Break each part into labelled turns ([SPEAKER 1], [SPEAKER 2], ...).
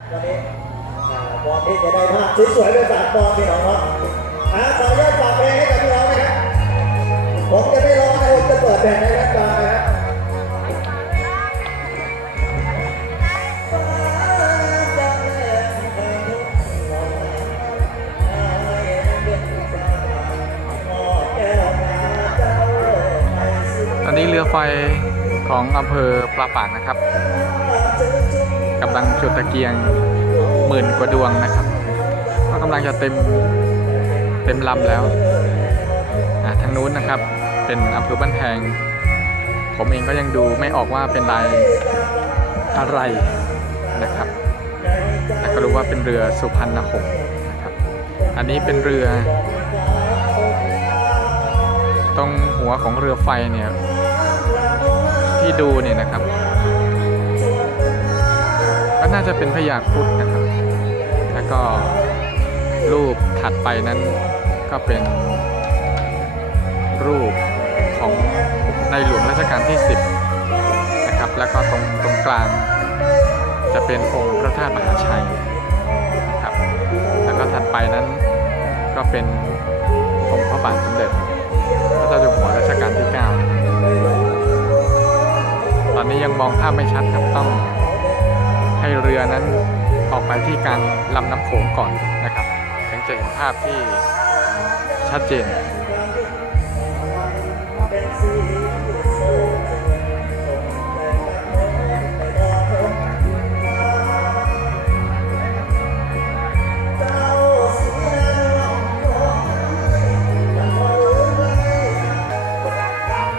[SPEAKER 1] วันนี้บอลที่จะได้ภาพสวยๆเป็นสามบอลพี่น้องเนาะอ่าขออนุญาตฝากเพลงให้กับพี่น้องนะครับ ผมจะไม่ร้องนะผมจะเปิดแผ่นให้รับฟังนะครับฟ้าดังแรงทางทุกสิ่ง
[SPEAKER 2] ตอนนี้เรือไฟของอำเภอปลาปากนะครับ กำลังจุดตะเกียงหมื่นกว่าดวงนะครับ ก็กำลังจะเต็มเต็มลำแล้วอ่าทางนู้นนะครับเป็นอำเภอบ้านแพง ผมเองก็ยังดูไม่ออกว่าเป็นลายอะไรนะครับ แต่ก็รู้ว่าเป็นเรือสุพรรณหงส์นะครับ อันนี้เป็นเรือ ตรงหัวของเรือไฟเนี่ยที่ดูเนี่ยนะครับ น่าจะเป็นพญาครุฑนะครับ แล้วก็รูปถัดไปนั้นก็เป็นรูปของในหลวงรัชกาลที่ 10 นะครับ แล้วก็ตรงตรงกลางจะเป็นองค์พระธาตุมหาชัยนะครับ แล้วก็ถัดไปนั้นก็เป็นองค์พระบาทสมเด็จพระเจ้าอยู่หัวรัชกาลที่ 9 ตอนนี้ยังมองภาพไม่ชัดครับต้อง ให้เรือนั้นออกไปที่กลางลำน้ำโขงก่อนนะครับถึงจะเห็นภาพที่ชัดเจน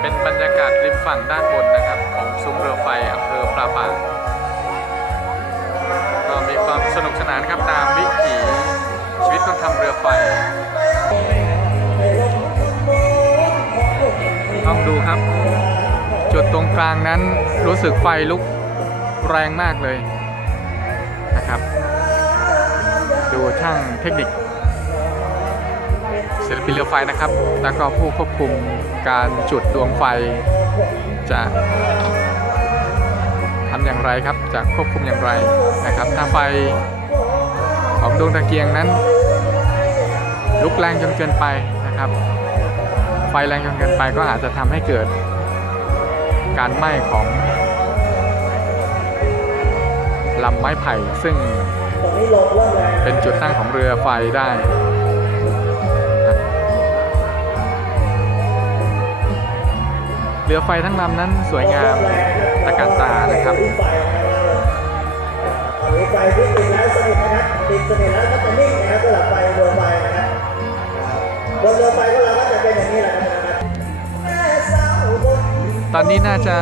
[SPEAKER 2] เป็นบรรยากาศริมฝั่งด้านบนนะครับ ของซุ้มเรือไฟอำเภอปราปาก สนุกสนานครับตามวิถีชีวิตคนทำเรือไฟ ต้องดูครับ จุดตรงกลางนั้นรู้สึกไฟลุกแรงมากเลยนะครับ ดูช่างเทคนิคศิลปินเรือไฟนะครับ แล้วก็ผู้ควบคุมการจุดดวงไฟจะ ทำอย่างไรครับ จะควบคุมอย่างไรนะครับ ถ้าไฟของดวงตะเกียงนั้น ลุกแรงจนเกินไปนะครับ ไฟแรงจนเกินไปก็อาจจะทำให้เกิด การไหม้ของลำไม้ไผ่ซึ่ง
[SPEAKER 1] เป็
[SPEAKER 2] นจุดตั้งของเรือไฟได้เรือไฟทั้งลำนั้นสวยงาม ตะการตานะครับ
[SPEAKER 1] ไฟนะครับหรือไฟที่ติดแล้วสนิทนะครับติดสนิทแล้วก็จะนิ่งนะครับสำหรับไฟเรือไฟนะครับบนเรือไฟของเราก็จะเป็นอย่างนี้แหละนะครับ
[SPEAKER 2] ตอนนี้น่าจะ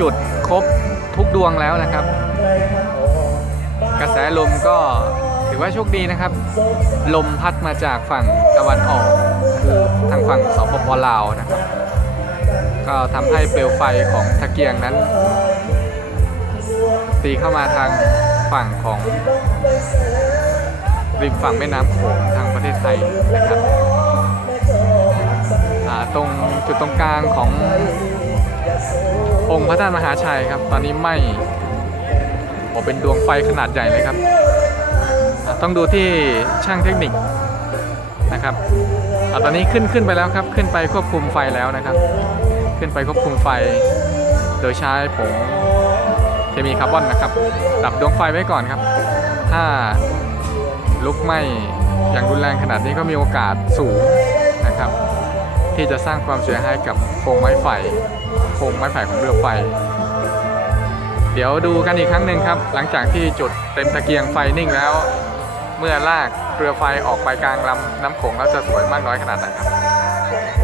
[SPEAKER 2] จุดครบทุกดวงแล้วนะครับ กระแสลมก็ถือว่าโชคดีนะครับ ลมพัดมาจากฝั่งตะวันออกคือทางฝั่งสปปลาวนะครับ ก็ทำให้เปลวไฟของตะเกียงนั้น ตีเข้ามาทางฝั่งของริมฝั่งแม่น้ำโขงทางประเทศไทยนะครับตรงจุดตรงกลางขององค์พระธาตุมหาชัยครับ ตอนนี้ไหมโอเป็นดวงไฟขนาดใหญ่เลยครับ ต้องดูที่ช่างเทคนิคนะครับอตอนนี้ขึ้นขึ้นไปแล้วครับ ขึ้นไปควบคุมไฟแล้วนะครับ ขึ้นไปควบคุมไฟ โดยใช้ผงเคมีคาร์บอนนะครับ ดับดวงไฟไว้ก่อนครับ ถ้าลุกไหม้อย่างรุนแรงขนาดนี้ก็มีโอกาสสูงนะครับ ที่จะสร้างความเสียหายกับโครงไม้ไฟโครงไม้ไผ่ของเรือไฟ เดี๋ยวดูกันอีกครั้งหนึ่งครับ หลังจากที่จุดเต็มตะเกียงไฟนิ่งแล้ว เมื่อลากเรือไฟออกไปกลางลำน้ำโขงแล้วจะสวยมากน้อยขนาดไหนครับ